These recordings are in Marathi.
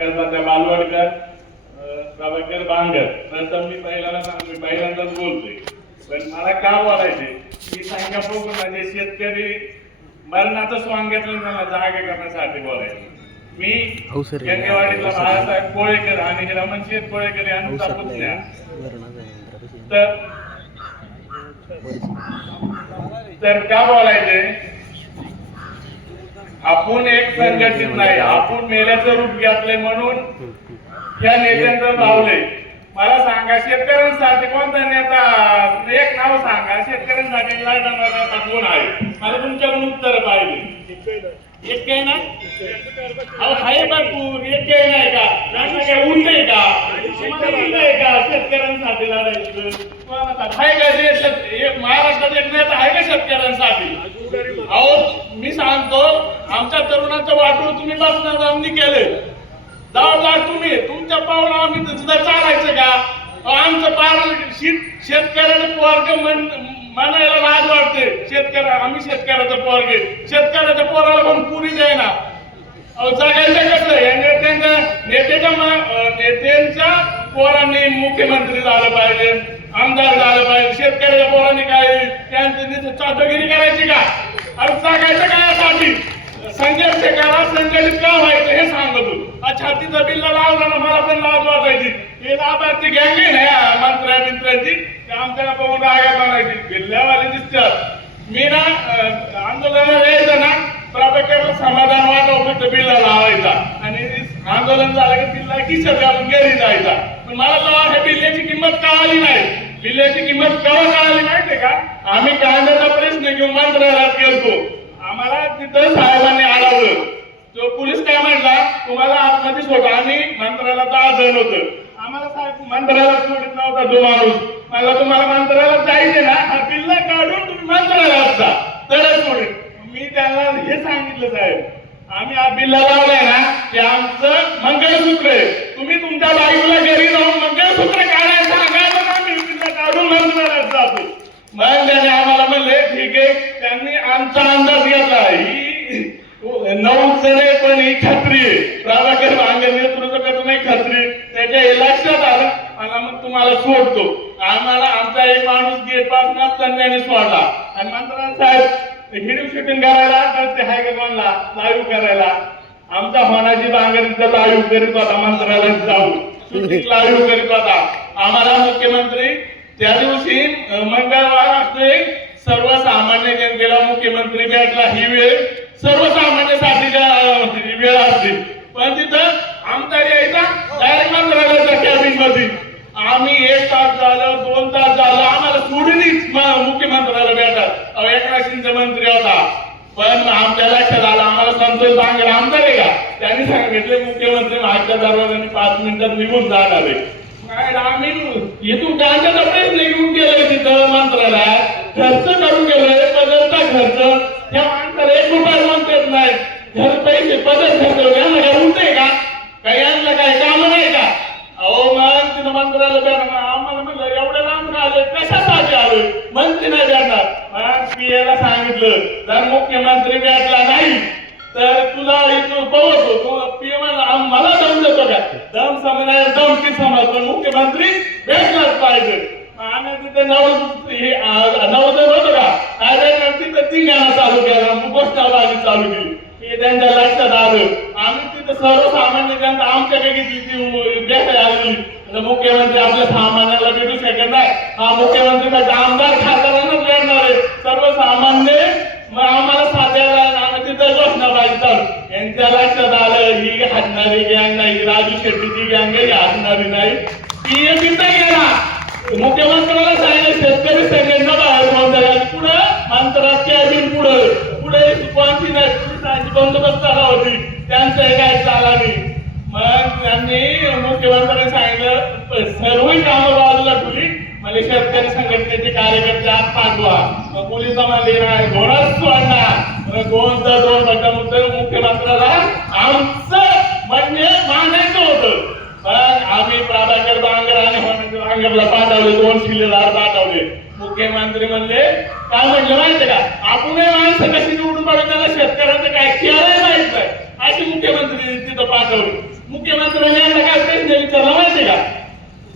त्या बालवडकर प्रभाकर बांगर. नंतर मी पहिल्यांदा सांगतो मी पहिल्यांदाच बोलतोय. पण मला का बोलायचे मी सांगापूर म्हणजे शेतकरी मरणाचं स्वांग घेतलं त्यांना जागा करण्यासाठी बोलायचं. मी हो. गंगेवाडीतला बाळासाहेब कोळेकर आणि हे रमण शेठ कोळेकर यांचा पुतण्या. तर तर का बोलायचे आपण एक संघटित नाही. आपण मेल्याचं रूप घेतलंय म्हणून या नेत्यांचं लावलंय. मला सांगा शेतकऱ्यांसाठी कोणता नेता एक नाव सांगा शेतकऱ्यांसाठी लढणारा नेता कोण आहे? मला तुमच्याकडून उत्तर पाहिजे. एक काही नाही अहो आहे भरपूर एक काही नाही का? त्यांना काय ऊन नाही का? तुम्हाला ऊन नाही का शेतकऱ्यांसाठी लढायचं? आहे का जे महाराष्ट्रात एक नेता आहे का शेतकऱ्यांसाठी? अहो मी सांगतो आमच्या तरुणाचं वाटून तुम्ही बसणार आम्ही केले जबाबदार तुम्ही. तुमच्या पावला आम्ही सुद्धा चालायचं का? अहो, आमचं पार शीत शेतकऱ्याचं पोरग म्हण म्हणायला लाज वाटते शेतकऱ्या आम्ही शेतकऱ्याचं पोरगे शेतकऱ्याच्या पोराला पण पुरी जाईना अहो जगायचं कसं? या नेत्यांच्या नेत्याच्या नेत्यांच्या पोरांनी मुख्यमंत्री झालं पाहिजे आमदार झालं पाहिजे शेतकऱ्याच्या पोरांनी काय? त्यांची नुसतं करायची का? अरे जगायचं काय यासाठी संघर्ष करा संघटित का व्हायचं हे सांगतो हा छातीचा बिल्ला लावला ना मला पण लाज वाटायची. हे लाभार्थी गँग आहे ना या मंत्र्या मित्रांची आमच्या आमच्याला रागा बिल्ल्यावाले दिसतात. मी ना आंदोलनाला यायचं ना प्रभाकरला समाधान वाटावं फक्त बिल्ला लावायचा. आणि आंदोलन झालं की बिल्ला किशोर घालून घरी जायचा. पण मला तेव्हा हे बिल्ल्याची किंमत का आली नाही. बिल्ल्याची किंमत केव्हा कळाली माहितीये का? आम्ही कांद्याचा प्रश्न घेऊन मंत्रालयात गेलतो. आम्हाला तिथं साहेबांनी अडवलं तो पोलीस काय म्हणला तुम्हाला आतमध्ये सोडा. आणि मंत्राला तर जण होतं. आम्हाला साहेब मंत्राला सोडित नव्हता तो माणूस. मला तुम्हाला मंत्रालयात जायचे ना हा बिल्ला काढून तुम्ही मंत्राला असता तरच सोडेल. मी त्यांना हे सांगितलं साहेब. आम्ही हा बिल्ला लावलाय ना की आमचं मंगळसूत्र आहे. तुम्ही तुमच्या बाईला घरी जाऊन मंगळसूत्र काढायला सांगा मग आम्ही बिल्ला काढून मंत्रालयात जातो मग त्याने आम्हाला म्हणले ठीक आहे त्यांनी आमचा अंदाज घेतला ही नऊ जणे पण ही खात्री आहे प्रभाकर भांगे नेतृत्व करतो नाही खात्री त्याच्या हे लक्षात आलं आणि मग तुम्हाला सोडतो. आम्हाला आमचा एक माणूस गेट पास त्याने सोडला. आणि मंत्रा साहेब हिडिओ शूटिंग करायला तर ते हाय का कोणला? लाईव्ह करायला. आमच्या होनाची बांगरीचा लाईव्ह करीत होता मंत्रालयात जाऊ. शूटिंग लाईव्ह करीत होता. आम्हाला मुख्यमंत्री त्या दिवशी अं, मंगळवार असते सर्वसामान्य जनतेला मुख्यमंत्री भेटला ही वेळ सर्वसामान्यसाठीच्या अं, ही वेळ असते पण तिथं आमचा यायचा डायरेक्ट मंत्रालयाच्या कॅबिनमध्ये आम्ही एक तास झालं दोन तास झालं आम्हाला सोडूनच म- मुख्यमंत्र्याला भेटत मंत्री होता. पण आमच्या लक्षात आला आम्हाला संतोष बांगर आमदार आहे का? त्यांनी सांगितले मुख्यमंत्री महाराष्ट्र दरवाजाने पाच मिनिटात निघून जाणार आहे. आम्ही इथून कांद्याचा प्रयत्न घेऊन गेलोय तिथं मंत्रालयात. खर्च करून गेलोय पदरचा खर्च. त्या माणसाला एक रुपया म्हणतात नाही. घर पैसे पदर खर्च यांना काय उलटय का काही यांना काय काम नाही का अहो मग तिथं मंत्र्याला भेटणार आम्हाला म्हणलं एवढ्या लांब आले कशासाठी आलोय मंत्री नाही भेटणार मग पीएला सांगितलं जर मुख्यमंत्री भेटला नाही तर तुला इथून पवतो होतो. मला दम देतो का? दम समजाय दम की समज पण मुख्यमंत्री भेटलाच पाहिजे. आम्ही तिथे नव हे नवोदय होतो का? काय तिथे तिंगाणा चालू केला घोषणाबाजी चालू केली. हे त्यांच्या लक्षात आलं. आम्ही तिथे सर्वसामान्य जनता आमच्याकडे किती भेट आली मुख्यमंत्री आपल्या सामान्याला भेटू शकत नाही. हा मुख्यमंत्री म्हणजे आमदार खासदारांना भेटणार आहे. सर्वसामान्य मग आम्हाला साध्याला आम्ही तिथं घोषणाबाजी चालू यांच्या लक्षात आलं ही हटणारी गँग नाही राजू शेट्टीची गँग ही हटणारी नाही ती हे तिथं गेला मुख्यमंत्र्याला सांगितलं शेतकरी संघटना बाहेर मंत्र्याला पुढं आंतरराष्ट्रीय कॅबिन पुढे पुढे कोणती नाही बंदोबस्त झाला होती त्यांचं हे काय चाला नाही मग त्यांनी मुख्यमंत्र्यांनी सांगितलं सर्वही कामं बाजूला ठेवली म्हणजे शेतकरी संघटनेचे कार्यकर्ते आत पाठवा मग पोलीस म्हणले नाही दोनचा दोन तर मुद्दे म्हणजे मुख्यमंत्र्याला आमचं म्हणजे मानायचं होतं. पण आम्ही प्रभाकर बांगर आणि हो- बांगरला पाठवले दोन शिलेदार पाठवले. मुख्यमंत्री म्हणले काय म्हणलं माहितीये का? आपण माणसं कशी निवडून पाहिजे त्याला शेतकऱ्याचं काय केलंय माहीत नाही. अशी मुख्यमंत्री तिथं पाठवले. मुख्यमंत्र्यांनी यांना काय प्रश्न विचारला माहिती का?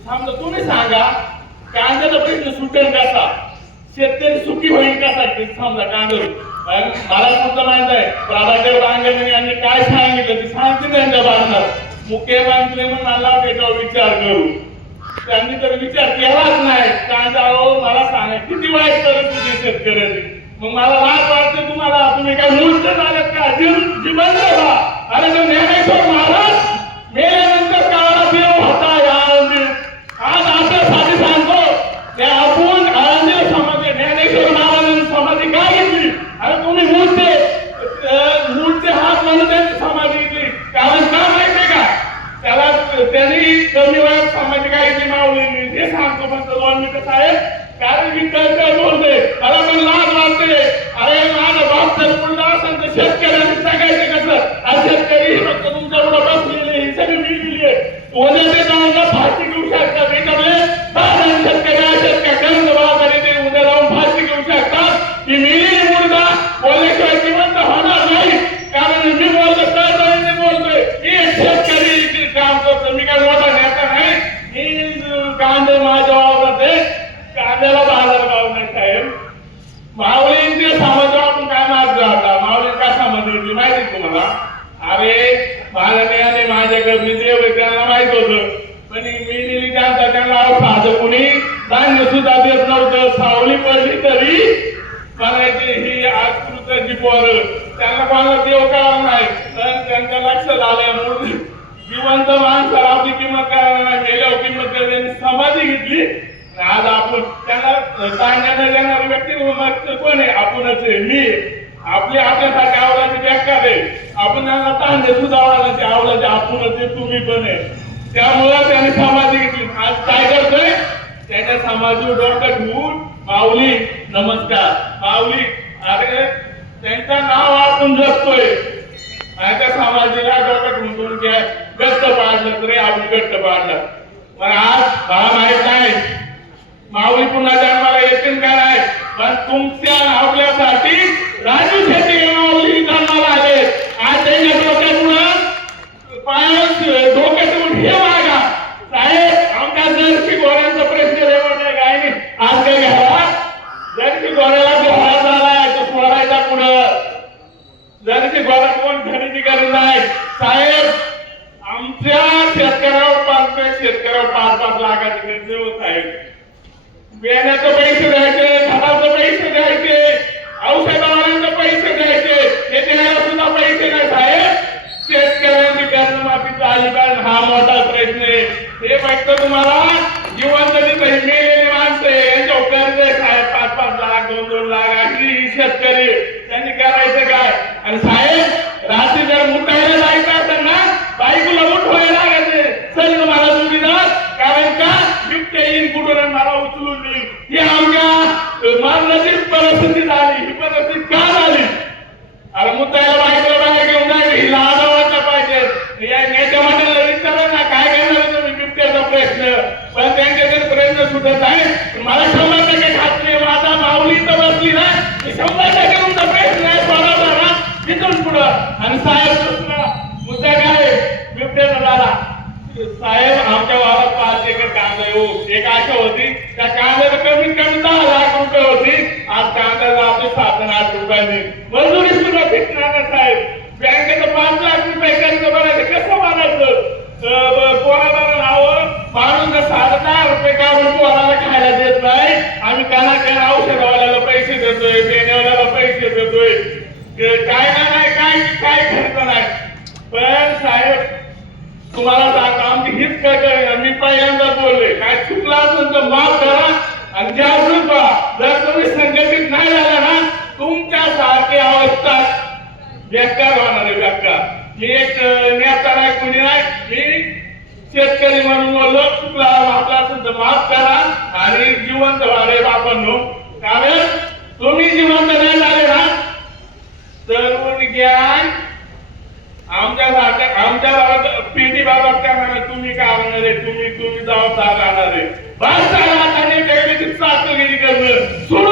समजा तुम्ही सांगा कांद्याचा प्रश्न सुटेल कसा? शेतकरी सुखी होईल कसा? समजा कांदा मला सुद्धा माहीत आहे. बाबासाहेब रांगणे यांनी काय सांगितलं ते सांगते त्यांच्या बातम्यात मुख्यमंत्री म्हणून मला त्याच्यावर विचार करू. त्यांनी तर विचार केलाच नाही. कांदा अहो मला सांगा किती वाईट परिस्थिती शेतकऱ्याची. मग मला वाट वाटते तुम्हाला. तुम्ही काय मूर्त झालं का? जीवन जिवंत व्हा. अरे तो अरे तुम्ही मूर्ते अं, हात म्हणून त्यांची समाधी घेतली कारण का माहितीये का? त्याला त्यांनी कमी वयात समाज काय ती मावली हे सांगतो फक्त दोन मिनिटं साहेब. कारण की त्यांच्या कांद्याला बाजार भाव नाही साहेब. माऊलींचे समाज आपण काय मार्ग आता माऊली काय समज होती माहिती तुम्हाला? अरे महाराजांनी माझ्याकडे मी देव त्यांना माहीत होतं. पण मी दिली त्यांचा त्यांना साधं कुणी? धान्य सुद्धा देत नव्हतं. सावली पडली तरी म्हणायची ही आकृताची पोर त्यांना कोणाला देव कळणार नाही. पण त्यांच्या लक्ष म्हणून जिवंत माणसाला आपली किंमत करायला नाही. मेल्यावर किंमत करायला समाधी घेतली. आज आपण त्यांना सांगण्यात येणारी व्यक्ती कोण आहे? आपणच आहे. मी. आपली आपल्यासाठी आवडायची व्याख्या आहे. आपण त्यांना तांदे सुद्धा आवडायचे आवडायचे. आपणच आहे. तुम्ही पण आहे. त्यामुळं त्याने समाधी घेतली. आज काय करतोय? त्याच्या समाधीवर डोकं घेऊन माऊली नमस्कार. माऊली अरे त्यांचं नाव आपण जगतोय आणि त्या समाधीला डोकं ठेवून घ्या काय गट्ट पाडलं तरी आपण गट्ट पाडलं. पण आज मला माहीत नाही. माऊली पुन्हा जन्माला येतील काय पण तुमच्या आपल्यासाठी राजू शेट्टी हे माऊली जन्माला आले आज त्यांच्या डोक्यामुळं पायावर डोक्यात ठेवून हे मागा साहेब आमच्या जर्सी घोड्यांचा प्रश्न रेवट आहे काय नाही आज काय घ्यावा जर्सी घोड्याला घोडा झालाय तो सोडायचा पुढं जर्सी घोडा कोण खरेदी करत नाही साहेब आमच्या शेतकऱ्यावर पाच शेतकऱ्यावर पाच पाच लाखाचे कर्ज होत साहेब बियाण्याचं पैसे द्यायचे खताचं पैसे द्यायचे औषधावाल्यांचे पैसे द्यायचे हे द्यायला सुद्धा पैसे नाही साहेब शेतकऱ्यांची कर्जमाफी झाली पाहिजे हा मोठा प्रश्न आहे वाटतं तुम्हाला? जीवन दिसत मेलेली माणसं आहे साहेब पाच पाच लाख दोन दोन लाख अगदी शेतकरी आहे. त्यांनी करायचं काय आणि साहेब रात्री जर मुठायला जायचं असेल ना बायकोला उठवायला लागायचे चल तुम्हाला जोडीदार कारण का बिबट्या येईन कुठून आणि मला उचलून देईल ही आमच्या मारण्याची परिस्थिती झाली ही परिस्थिती का झाली अरे मुद्द्याला बायकोला बाहेर घेऊन जायचं ही लहान वाटलं पाहिजे या नेत्या मंडळाला विचारा ना काय करणार तुम्ही बिबट्याचा प्रश्न पण त्यांचे जर प्रश्न सुटत आहे मला शंभर टक्के खात्री आहे, माझा माऊली तर बसली ना की शंभर टक्के तुमचा प्रश्न आहे बरोबर ना तिथून पुढं आणि साहेब दुसरा मुद्दा काय आहे? बिबट्याचा झाला साहेब आमच्या वावरात पाच एक आशा होती त्या कांद्याला कमीत कमी दहा लाख रुपये होती. आज कांद्याला आपली सात आठ रुपयांनी मजुरी सुद्धा भेटणार साहेब. बँकेचं पाच लाख रुपये कर्ज भरायचं कसं भरायचं कोणाला नावं माणूस जर साडे दहा रुपये काढून कोणाला खायला देत नाही आम्ही काना काय औषधवाल्याला पैसे देतोय देण्यावाल्याला पैसे देतोय. काय नाही काय काय खर्च नाही. पण साहेब तुम्हाला काम आमची हीच मी पहिल्यांदा बोलले. काय चुकला असेल तर माफ करा आणि जागृत व्हा जर तुम्ही संघटित नाही झाला ना तुमच्या सारखे अवस्था बेकार होणार आहे बेकार. मी एक नेता नाही कुणी नाही. मी शेतकरी म्हणून बोललो चुकला आपला असेल तर माफ करा आणि जिवंत व्हावे बापांनो. कारण तुम्ही जिवंत नाही झाले ना तरुण ज्ञान आमच्या सारख्या आमच्या भागात बाबा भागात काय म्हणा तुम्ही काय आणणार आहे? तुम्ही तुम्ही जाऊन राहणार आहे? बस झाला काही नेत्याची चाकगिरी करणं.